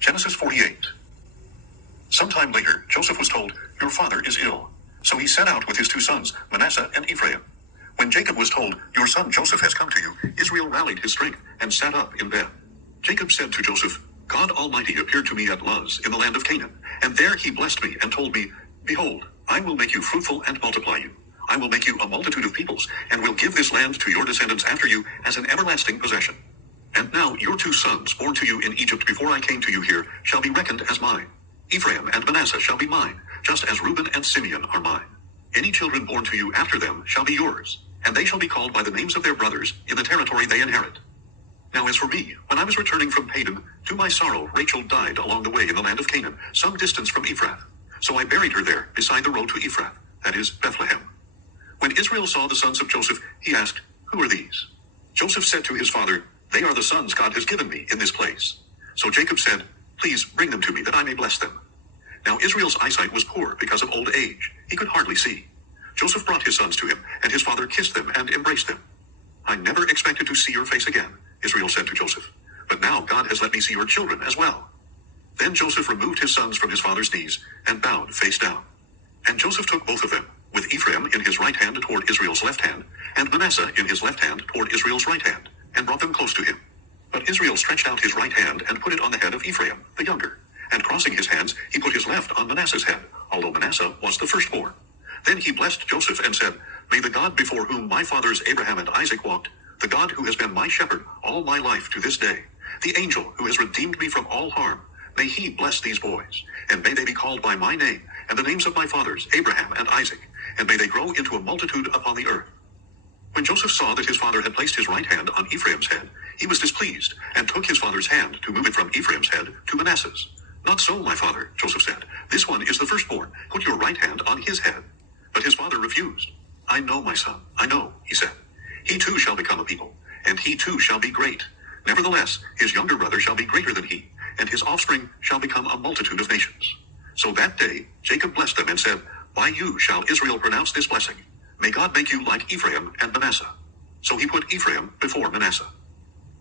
Genesis 48. Sometime later, Joseph was told, "Your father is ill." So he set out with his two sons, Manasseh and Ephraim. When Jacob was told, "Your son Joseph has come to you," Israel rallied his strength and sat up in bed. Jacob said to Joseph, "God Almighty appeared to me at Luz in the land of Canaan, and there he blessed me and told me, 'Behold, I will make you fruitful and multiply you. I will make you a multitude of peoples, and will give this land to your descendants after you as an everlasting possession. And now your two sons born to you in Egypt before I came to you here shall be reckoned as mine. Ephraim and Manasseh shall be mine, just as Reuben and Simeon are mine. Any children born to you after them shall be yours, and they shall be called by the names of their brothers in the territory they inherit.' Now as for me, when I was returning from Padan, to my sorrow Rachel died along the way in the land of Canaan, some distance from Ephrath. So I buried her there, beside the road to Ephrath, that is, Bethlehem. When Israel saw the sons of Joseph, he asked, 'Who are these?' Joseph said to his father, 'They are the sons God has given me in this place.' So Jacob said, 'Please bring them to me that I may bless them.' Now Israel's eyesight was poor because of old age. He could hardly see. Joseph brought his sons to him, and his father kissed them and embraced them. 'I never expected to see your face again,' Israel said to Joseph, 'but now God has let me see your children as well.' Then Joseph removed his sons from his father's knees and bowed face down. And Joseph took both of them, with Ephraim in his right hand toward Israel's left hand, and Manasseh in his left hand toward Israel's right hand, and brought them close to him. But Israel stretched out his right hand and put it on the head of Ephraim, the younger, and crossing his hands, he put his left on Manasseh's head, although Manasseh was the firstborn. Then he blessed Joseph and said, 'May the God before whom my fathers Abraham and Isaac walked, the God who has been my shepherd all my life to this day, the angel who has redeemed me from all harm, may he bless these boys, and may they be called by my name and the names of my fathers Abraham and Isaac, and may they grow into a multitude upon the earth.' When Joseph saw that his father had placed his right hand on Ephraim's head, he was displeased, and took his father's hand to move it from Ephraim's head to Manasseh's. 'Not so, my father,' Joseph said. 'This one is the firstborn. Put your right hand on his head.' But his father refused. 'I know, my son, I know,' he said. 'He too shall become a people, and he too shall be great. Nevertheless, his younger brother shall be greater than he, and his offspring shall become a multitude of nations.' So that day Jacob blessed them and said, 'By you shall Israel pronounce this blessing. May God make you like Ephraim and Manasseh.' So he put Ephraim before Manasseh.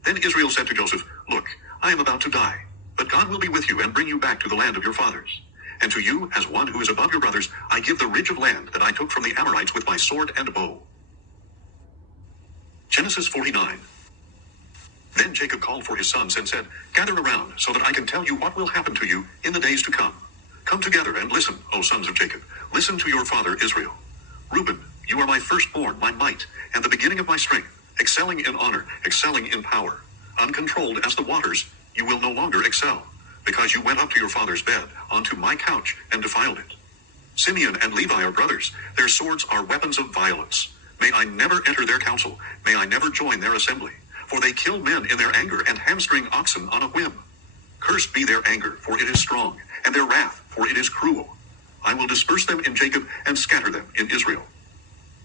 Then Israel said to Joseph, 'Look, I am about to die, but God will be with you and bring you back to the land of your fathers. And to you, as one who is above your brothers, I give the ridge of land that I took from the Amorites with my sword and bow.'" Genesis 49. Then Jacob called for his sons and said, "Gather around, so that I can tell you what will happen to you in the days to come. Come together and listen, O sons of Jacob. Listen to your father Israel. Reuben, you are my firstborn, my might, and the beginning of my strength, excelling in honor, excelling in power. Uncontrolled as the waters, you will no longer excel, because you went up to your father's bed, onto my couch, and defiled it. Simeon and Levi are brothers. Their swords are weapons of violence. May I never enter their council. May I never join their assembly. For they kill men in their anger and hamstring oxen on a whim. Cursed be their anger, for it is strong, and their wrath, for it is cruel. I will disperse them in Jacob and scatter them in Israel.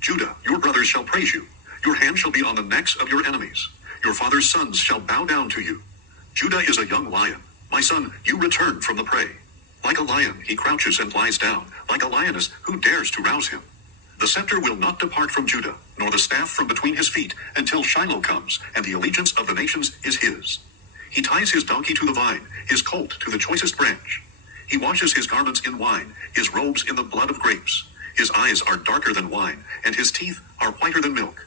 Judah, your brothers shall praise you. Your hand shall be on the necks of your enemies. Your father's sons shall bow down to you. Judah is a young lion. My son, you return from the prey. Like a lion, he crouches and lies down. Like a lioness, who dares to rouse him? The scepter will not depart from Judah, nor the staff from between his feet, until Shiloh comes, and the allegiance of the nations is his. He ties his donkey to the vine, his colt to the choicest branch. He washes his garments in wine, his robes in the blood of grapes. His eyes are darker than wine, and his teeth are whiter than milk.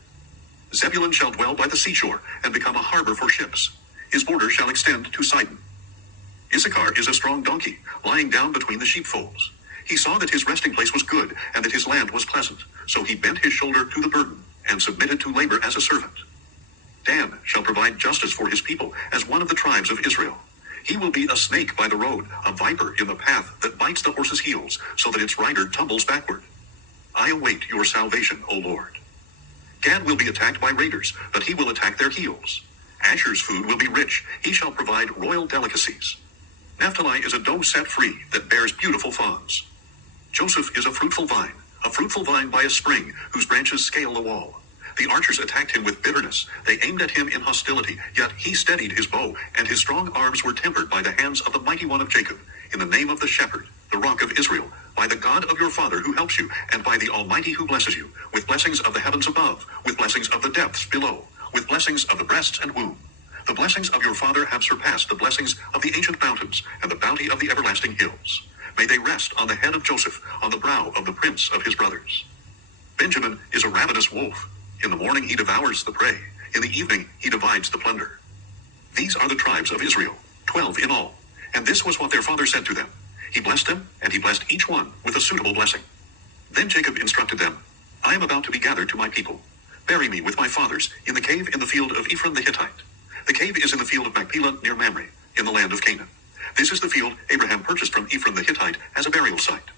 Zebulun shall dwell by the seashore, and become a harbor for ships. His border shall extend to Sidon. Issachar is a strong donkey, lying down between the sheepfolds. He saw that his resting place was good, and that his land was pleasant. So he bent his shoulder to the burden, and submitted to labor as a servant. Dan shall provide justice for his people, as one of the tribes of Israel. He will be a snake by the road, a viper in the path that bites the horse's heels, so that its rider tumbles backward. I await your salvation, O Lord. Gad will be attacked by raiders, but he will attack their heels. Asher's food will be rich. He shall provide royal delicacies. Naphtali is a doe set free that bears beautiful fawns. Joseph is a fruitful vine by a spring, whose branches scale the wall. The archers attacked him with bitterness. They aimed at him in hostility, yet he steadied his bow, and his strong arms were tempered by the hands of the mighty one of Jacob, in the name of the shepherd, the rock of Israel, by the God of your father who helps you, and by the Almighty who blesses you, with blessings of the heavens above, with blessings of the depths below, with blessings of the breasts and womb. The blessings of your father have surpassed the blessings of the ancient mountains and the bounty of the everlasting hills. May they rest on the head of Joseph, on the brow of the prince of his brothers. Benjamin is a ravenous wolf. In the morning he devours the prey. In the evening he divides the plunder. These are the tribes of Israel, 12 in all. And this was what their father said to them. He blessed them, and he blessed each one with a suitable blessing. Then Jacob instructed them, I am about to be gathered to my people. Bury me with my fathers in the cave in the field of Ephron the Hittite. The cave is in the field of Machpelah near Mamre, in the land of Canaan. This is the field Abraham purchased from Ephron the Hittite as a burial site.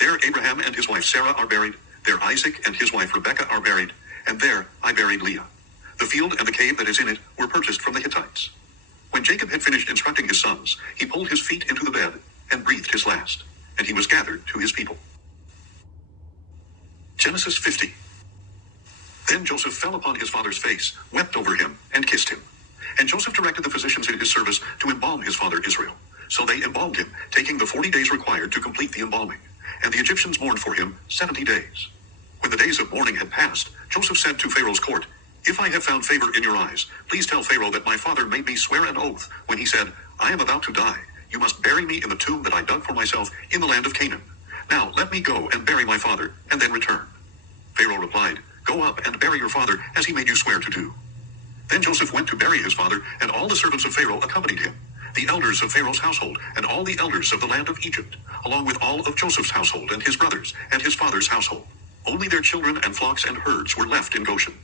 There Abraham and his wife Sarah are buried. There Isaac and his wife Rebekah are buried. And there I buried Leah. The field and the cave that is in it were purchased from the Hittites. When Jacob had finished instructing his sons, he pulled his feet into the bed and breathed his last, and he was gathered to his people. Genesis 50. Then Joseph fell upon his father's face, wept over him, and kissed him. And Joseph directed the physicians in his service to embalm his father Israel. So they embalmed him, taking the 40 days required to complete the embalming. And the Egyptians mourned for him 70 days. When the days of mourning had passed, Joseph said to Pharaoh's court, If I have found favor in your eyes, please tell Pharaoh that my father made me swear an oath when he said, I am about to die. You must bury me in the tomb that I dug for myself in the land of Canaan. Now let me go and bury my father, and then return. Pharaoh replied, Go up and bury your father as he made you swear to do. Then Joseph went to bury his father, and all the servants of Pharaoh accompanied him, the elders of Pharaoh's household, and all the elders of the land of Egypt, along with all of Joseph's household and his brothers, and his father's household. Only their children and flocks and herds were left in Goshen.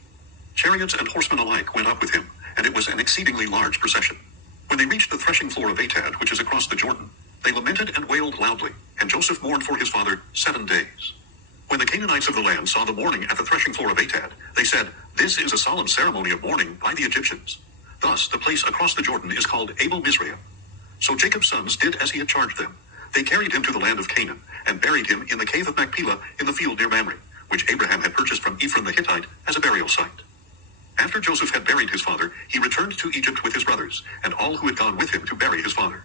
Chariots and horsemen alike went up with him, and it was an exceedingly large procession. When they reached the threshing floor of Atad, which is across the Jordan, they lamented and wailed loudly, and Joseph mourned for his father 7 days. When the Canaanites of the land saw the mourning at the threshing floor of Atad, they said, This is a solemn ceremony of mourning by the Egyptians. Thus the place across the Jordan is called Abel Mizraim. So Jacob's sons did as he had charged them. They carried him to the land of Canaan, and buried him in the cave of Machpelah in the field near Mamre, which Abraham had purchased from Ephron the Hittite as a burial site. After Joseph had buried his father, he returned to Egypt with his brothers, and all who had gone with him to bury his father.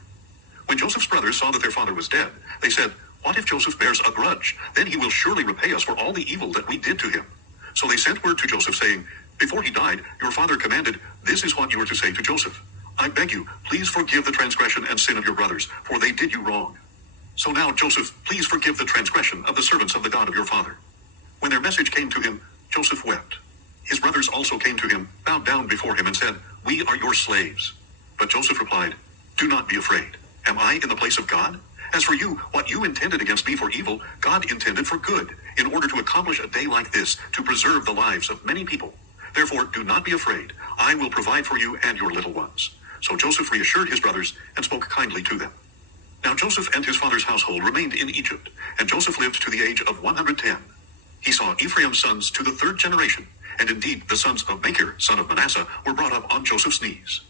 When Joseph's brothers saw that their father was dead, they said, What if Joseph bears a grudge? Then he will surely repay us for all the evil that we did to him. So they sent word to Joseph, saying, Before he died, your father commanded, This is what you are to say to Joseph. I beg you, please forgive the transgression and sin of your brothers, for they did you wrong. So now, Joseph, please forgive the transgression of the servants of the God of your father. When their message came to him, Joseph wept. His brothers also came to him, bowed down before him, and said, We are your slaves. But Joseph replied, Do not be afraid. Am I in the place of God? As for you, what you intended against me for evil, God intended for good, in order to accomplish a day like this, to preserve the lives of many people. Therefore, do not be afraid. I will provide for you and your little ones. So Joseph reassured his brothers and spoke kindly to them. Now Joseph and his father's household remained in Egypt, and Joseph lived to the age of 110. He saw Ephraim's sons to the 3rd generation, and indeed the sons of Machir, son of Manasseh, were brought up on Joseph's knees.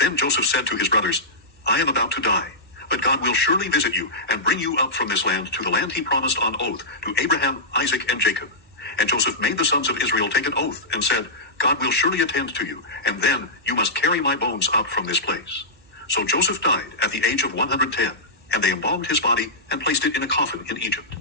Then Joseph said to his brothers, I am about to die, but God will surely visit you and bring you up from this land to the land he promised on oath to Abraham, Isaac, and Jacob. And Joseph made the sons of Israel take an oath and said, God will surely attend to you, and then you must carry my bones up from this place. So Joseph died at the age of 110, and they embalmed his body and placed it in a coffin in Egypt.